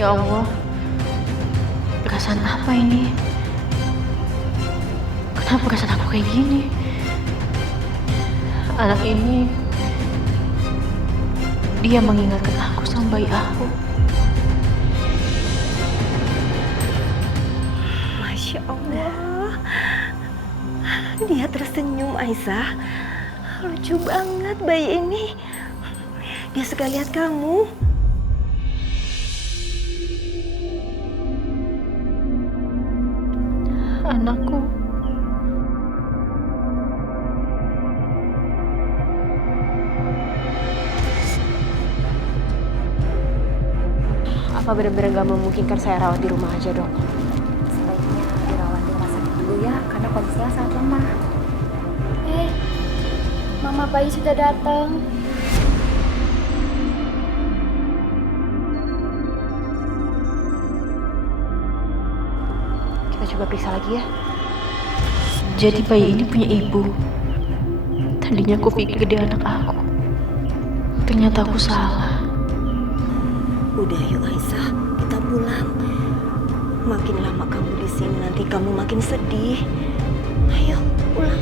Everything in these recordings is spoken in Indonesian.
Ya Allah, perasaan apa ini? Kenapa perasaan aku kayak gini? Anak ini, dia mengingatkan aku sama bayi aku. Masya Allah, dia tersenyum, Aisyah. Lucu banget bayi ini. Dia suka lihat kamu. Anakku. Apa benar-benar gak memungkinkan saya rawat di rumah aja, Dok? Sebaiknya dirawat di rumah sakit dulu ya, karena kondisinya sangat lemah. Mama bayi sudah datang. Kita coba periksa lagi ya. Jadi bayi ini punya ibu. Tadinya aku pikir dia anak aku. Ternyata aku salah. Udah yuk Aisyah, kita pulang. Makin lama kamu di sini nanti kamu makin sedih. Ayo pulang.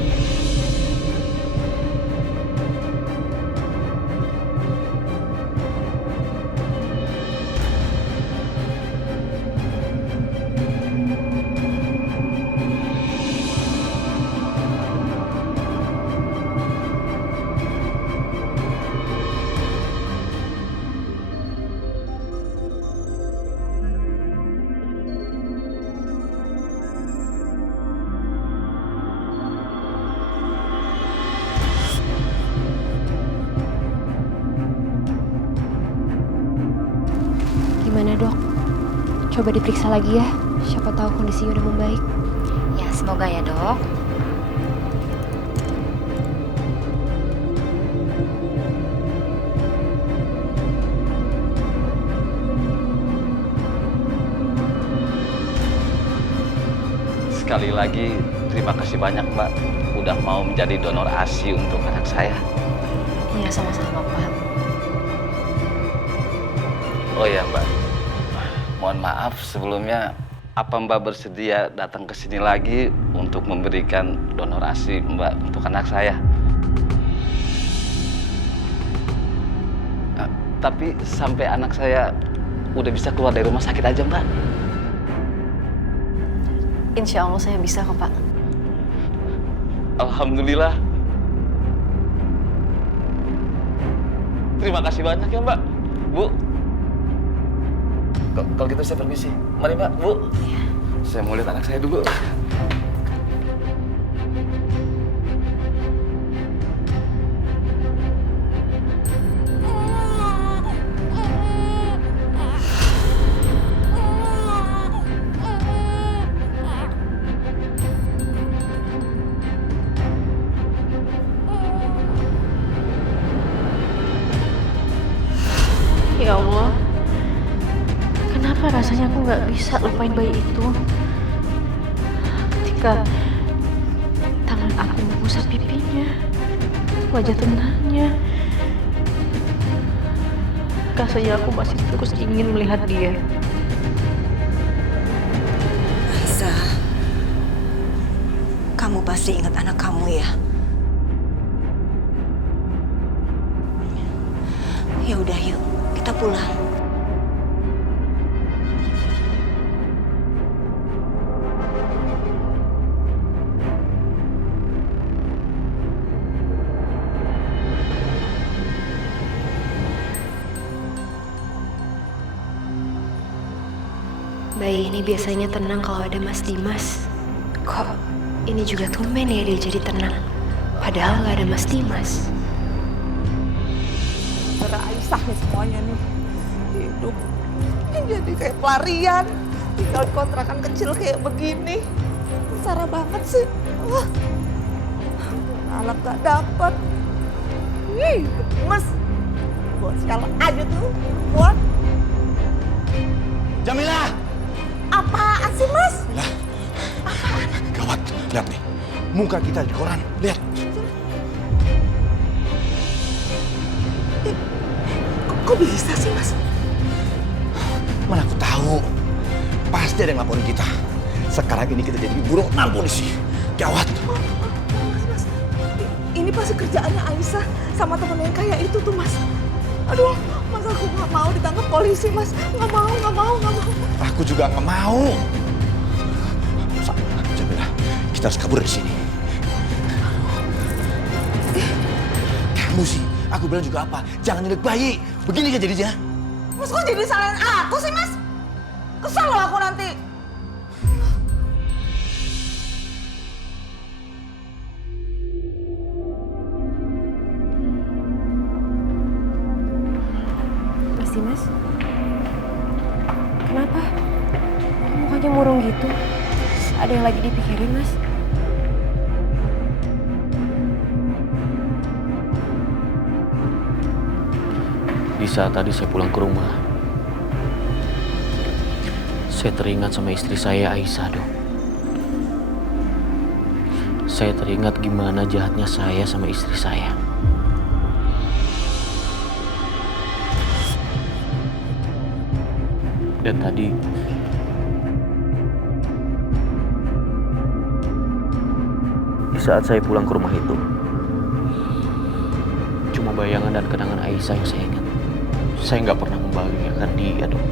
Gimana, Dok? Coba diperiksa lagi ya. Siapa tahu kondisinya udah membaik. Ya, semoga ya, Dok. Sekali lagi, terima kasih banyak Mbak. Udah mau menjadi donor ASI untuk anak saya. Iya, sama-sama, Pak. Oh ya Mbak, mohon maaf sebelumnya. Apa Mbak bersedia datang ke sini lagi untuk memberikan donor ASI Mbak untuk anak saya? Tapi sampai anak saya udah bisa keluar dari rumah sakit aja Mbak. Insya Allah saya bisa kok, Pak. Alhamdulillah. Terima kasih banyak ya Mbak. Bu. Kalau gitu saya permisi. Mari Mbak, Bu. Iya. Saya mau lihat anak saya dulu. Ya Allah, kenapa rasanya aku nggak bisa lupain bayi itu? Ketika tangan aku mengusap pipinya, wajah tenangnya, rasanya aku masih terus ingin melihat dia. Aisyah, kamu pasti ingat anak kamu ya? Ya udah yuk, kita pulang. Bayi ini biasanya tenang kalau ada Mas Dimas. Kok ini juga tumben ya dia jadi tenang? Padahal nggak ada Mas Dimas. Gara Aisyah nih semuanya nih. Hidup ini jadi kayak pelarian. Tinggal di kontrakan kecil kayak begini. Sengsara banget sih. Wah. Alat gak dapet. Ih, gemes. Buat sialan aja tuh. Buat. Jamilah! Apaan sih, Mas? Lah, gawat. Lihat nih, muka kita di koran. Lihat. Kok bisa sih, Mas? Mana aku tahu. pasti ada yang laporin kita. Sekarang ini kita jadi buronan polisi. Gawat. Mas, ini pasti kerjaannya Aisyah sama temen yang kaya itu tuh, Mas. Aduh, Mas, aku nggak mau ditangkap polisi, Mas. Nggak mau. Aku juga nggak mau. Jamila, kita harus kabur dari sini. Kamu sih, aku bilang juga apa? Jangan nyulik bayi. Begini kan jadinya. Mas, kok jadi salahin aku sih, Mas? Kesal loh aku nanti. Mas Dimas, kenapa? Mukanya murung gitu. Ada yang lagi dipikirin, Mas? Di saat tadi saya pulang ke rumah, saya teringat sama istri saya, Aisyah, Dok. Saya teringat gimana jahatnya saya sama istri saya. Dan tadi di saat saya pulang ke rumah itu, cuma bayangan dan kenangan Aisyah yang saya ingat. Saya nggak pernah membahagiakan dia, Dok.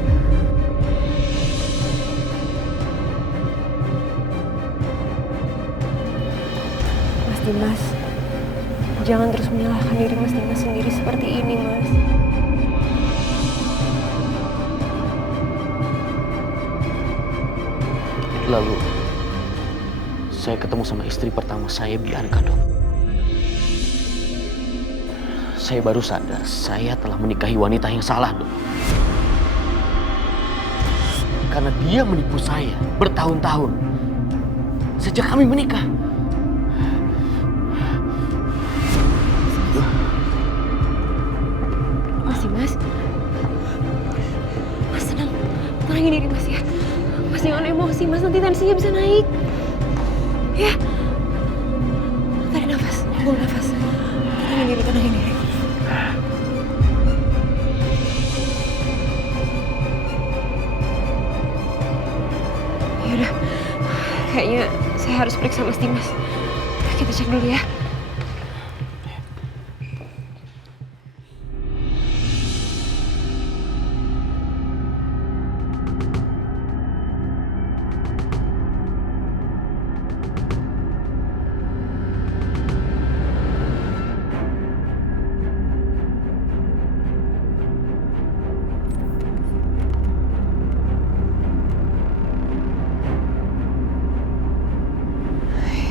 Mas Dimas, jangan terus menyalahkan diri Mas Dimas sendiri seperti ini, Mas. Lalu, saya ketemu sama istri pertama saya, Bianca, Dok. Saya baru sadar saya telah menikahi wanita yang salah, Dok. Karena dia menipu saya bertahun-tahun sejak kami menikah. Mas Dimas, Mas tenangin diri Mas ya. Mas jangan emosi, Mas, nanti tensinya bisa naik. Ya, tarik nafas, buang nafas. Tenangin diri. Yaudah, kayaknya saya harus periksa Mas Dimas. Kita cek dulu ya.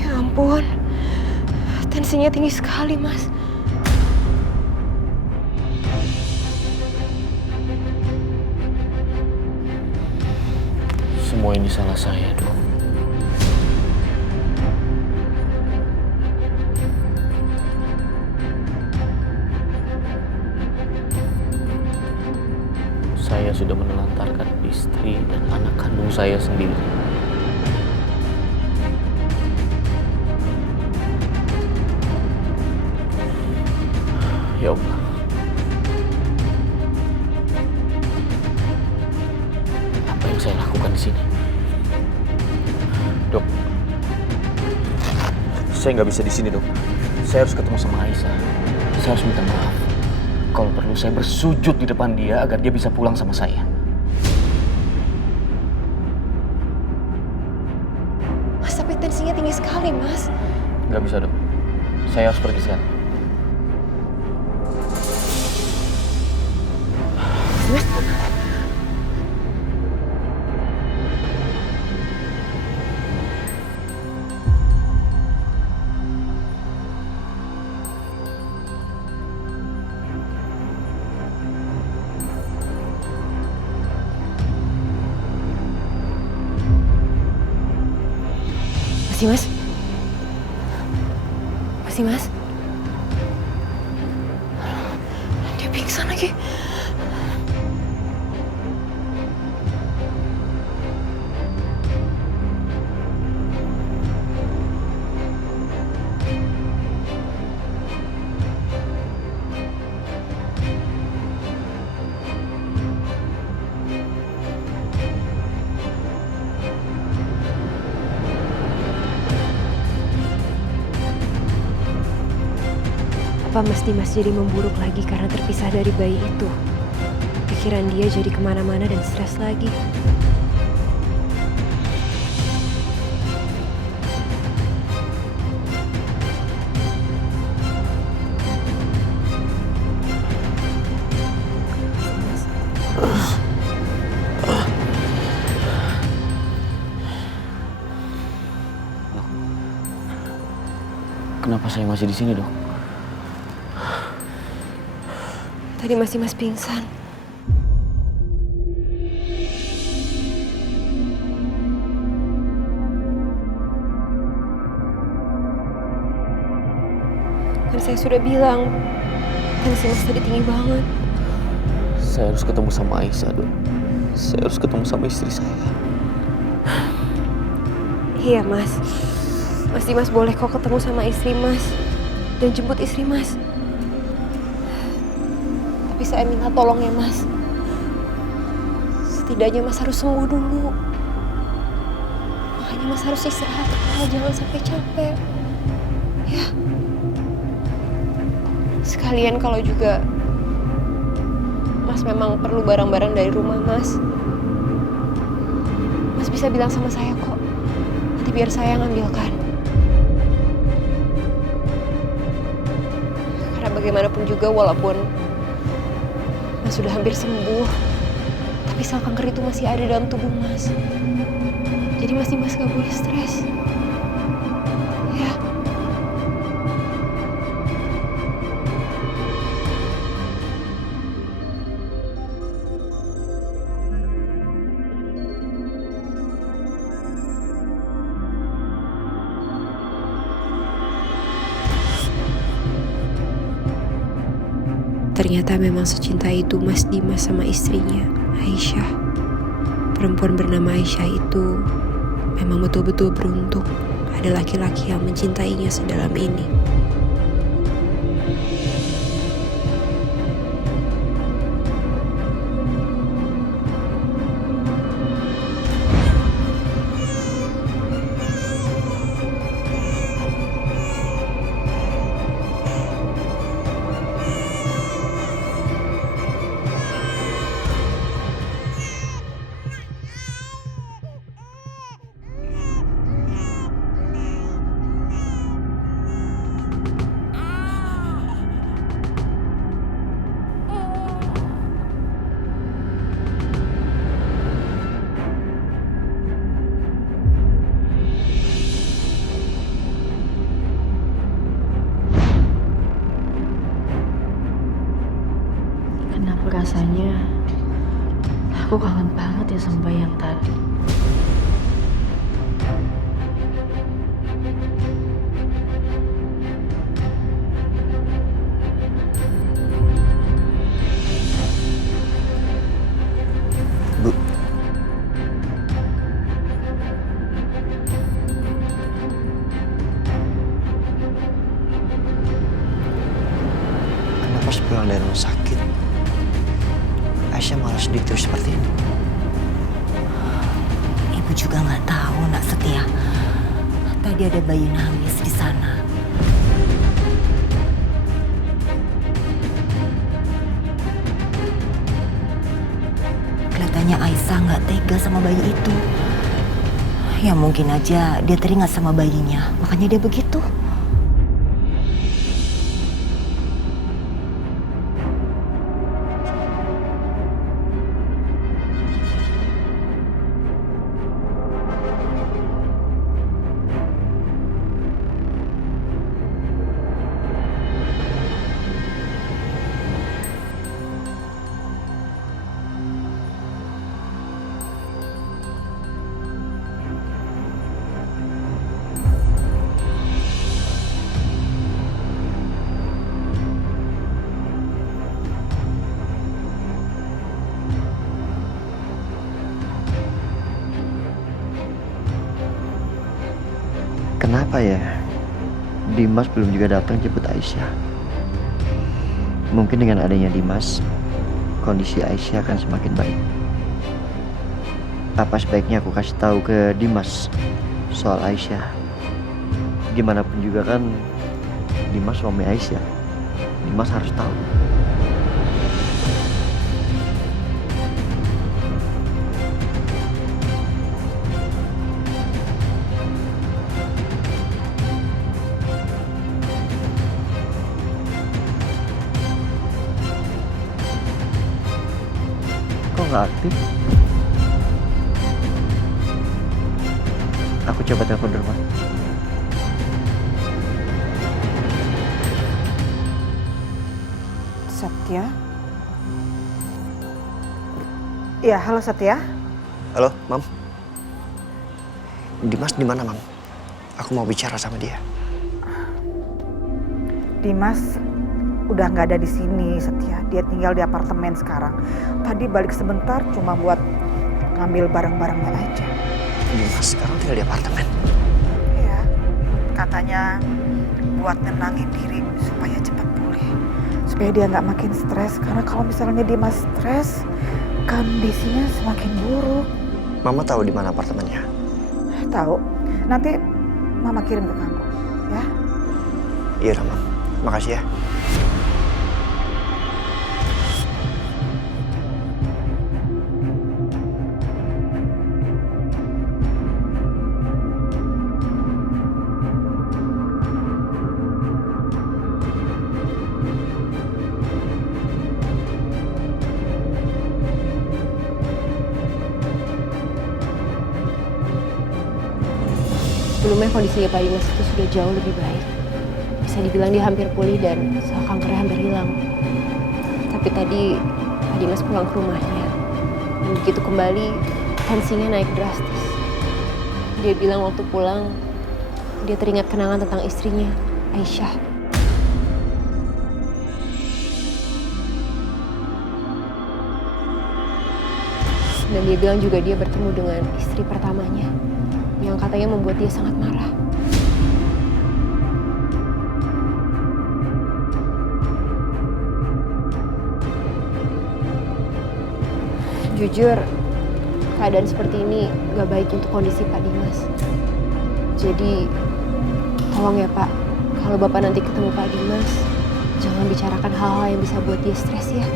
Ya ampun, tensinya tinggi sekali, Mas. Semua ini salah saya, Dok. Saya sudah menelantarkan istri dan anak kandung saya sendiri. Ya Allah. Apa yang saya lakukan di sini? Dok. Saya nggak bisa di sini, Dok. Saya harus ketemu sama Aisyah. Saya harus minta maaf. Kalau perlu saya bersujud di depan dia agar dia bisa pulang sama saya. Mas, tapi tensinya tinggi sekali, Mas. Nggak bisa, Dok. Saya harus pergi sekarang. Mas, Mas. Dia pingsan lagi. Apa Mas Dimas jadi memburuk lagi karena terpisah dari bayi itu? Pikiran dia jadi kemana-mana dan stres lagi. Kenapa saya masih di sini, Dok? Tadi Mas Dimas pingsan. Kan saya sudah bilang, tensi Mas tadi tinggi banget. Saya harus ketemu sama Aisyah, Dok. Saya harus ketemu sama istri saya. Iya, Mas. Mas Dimas boleh kok ketemu sama istri Mas dan jemput istri Mas. Tapi saya minta tolong ya, Mas. Setidaknya Mas harus sembuh dulu. Makanya Mas harus istirahat, jangan sampai capek. Ya. Sekalian kalau juga Mas memang perlu barang-barang dari rumah Mas, Mas bisa bilang sama saya kok. Nanti biar saya yang ambilkan. Karena bagaimanapun juga walaupun Mas sudah hampir sembuh, tapi sel kanker itu masih ada dalam tubuh Mas. Jadi Mas Dimas gak boleh stres. Ya. Ternyata memang secinta itu Mas Dimas sama istrinya, Aisyah. Perempuan bernama Aisyah itu memang betul-betul beruntung. Ada laki-laki yang mencintainya sedalam ini. Kenapa rasanya aku kangen banget ya sama bayi yang tadi. Bu. Kenapa sepulang dari rumah sakit Aisyah malah sedih terus seperti ini? Ibu juga nggak tahu, Nak Setia. Tadi ada bayi nangis di sana. Kelihatannya Aisyah nggak tega sama bayi itu. Ya mungkin aja dia teringat sama bayinya, makanya dia begitu. Kenapa ya Dimas belum juga datang jemput Aisyah? Mungkin dengan adanya Dimas, kondisi Aisyah akan semakin baik. Apa sebaiknya aku kasih tahu ke Dimas soal Aisyah? Gimana pun juga kan Dimas suami Aisyah. Dimas harus tahu. Kok nggak aktif? Aku coba telepon dulu, Mas. Satya? Ya, halo Satya. Halo, Mam. Dimas di mana, Mam? Aku mau bicara sama dia. Dimas udah nggak ada di sini, Satya. Dia tinggal di apartemen sekarang. Tadi balik sebentar cuma buat ngambil barang-barangnya aja. Dimas sekarang tinggal di apartemen. Iya, katanya buat nenangin diri supaya cepat pulih. Supaya dia nggak makin stres. Karena kalau misalnya Dimas stres, kondisinya semakin buruk. Mama tahu di mana apartemennya? Tahu? Nanti Mama kirim ke kamu, ya? Iya, Mam. Makasih ya. Sebelumnya kondisinya Pak Dimas itu sudah jauh lebih baik. Bisa dibilang dia hampir pulih dan sel kankernya hampir hilang. Tapi tadi Pak Dimas pulang ke rumahnya. Dan begitu kembali, tensinya naik drastis. Dia bilang waktu pulang, dia teringat kenangan tentang istrinya, Aisyah. Dan dia bilang juga dia bertemu dengan istri pertamanya, yang katanya membuat dia sangat marah. Jujur, keadaan seperti ini gak baik untuk kondisi Pak Dimas. Jadi, tolong ya Pak, kalau Bapak nanti ketemu Pak Dimas, jangan bicarakan hal-hal yang bisa buat dia stres ya.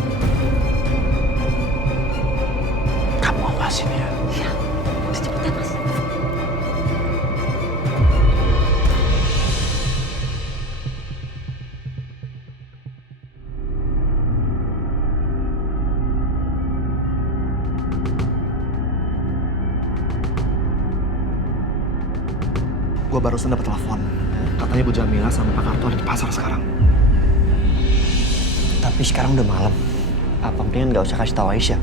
Kamu awasin ya. Iya, cepetan Mas. Gue barusan dapat telepon. Katanya Bu Jamila sama Pak Karto ada di pasar sekarang. Tapi sekarang udah malam. Apa mendingan nggak usah kasih tahu Aisyah?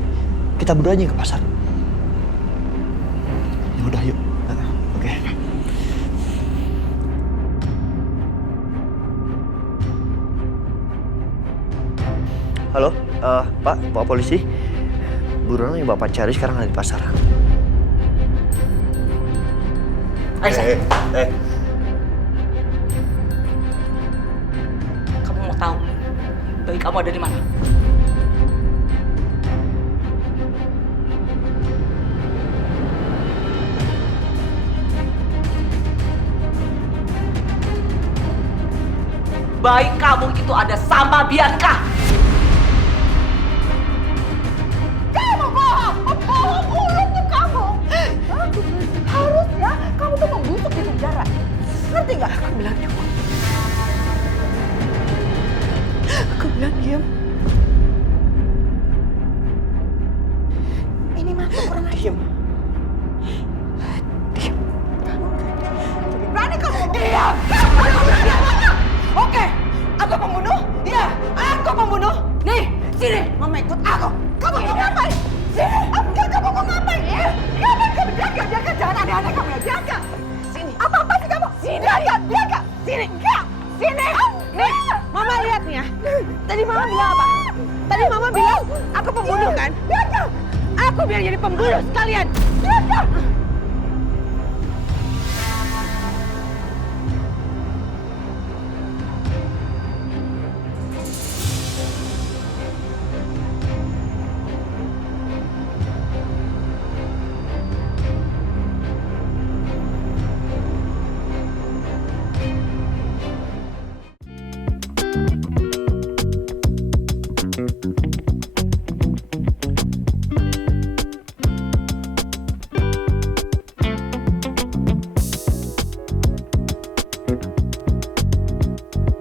Kita berdua aja ke pasar. Ya udah, yuk. Oke. Halo, Pak polisi. Buronan yang Bapak cari sekarang ada di pasar. Aisyah. Kamu mau tahu bayi kamu ada di mana? Bayi kamu itu ada sama Bianca. Kamu bohong, bohong mulut tuh kamu. Harusnya kamu tuh membusuk di penjara. Ngerti nggak? Aku bilang cukup. Aku bilang diam. Ini mah kurang diam. Diam. Jadi berani kamu ngomong. Diam. Oke, aku pembunuh. Iya, aku pembunuh. Nih, sini, Mama ikut aku. Kamu mau ngapain? Sini. Enggak, kamu mau ngapain? Ngapain kamu? Bianca, jangan aneh-aneh kamu ya, Bianca. Sini. Apa sih kamu? Sini, Bianca. Sini. Enggak. Sini. Nih, Mama lihat nih ya. Tadi Mama bilang apa? Tadi Mama bilang aku pembunuh kan? Bianca. Aku biar jadi pembunuh sekalian. Bianca.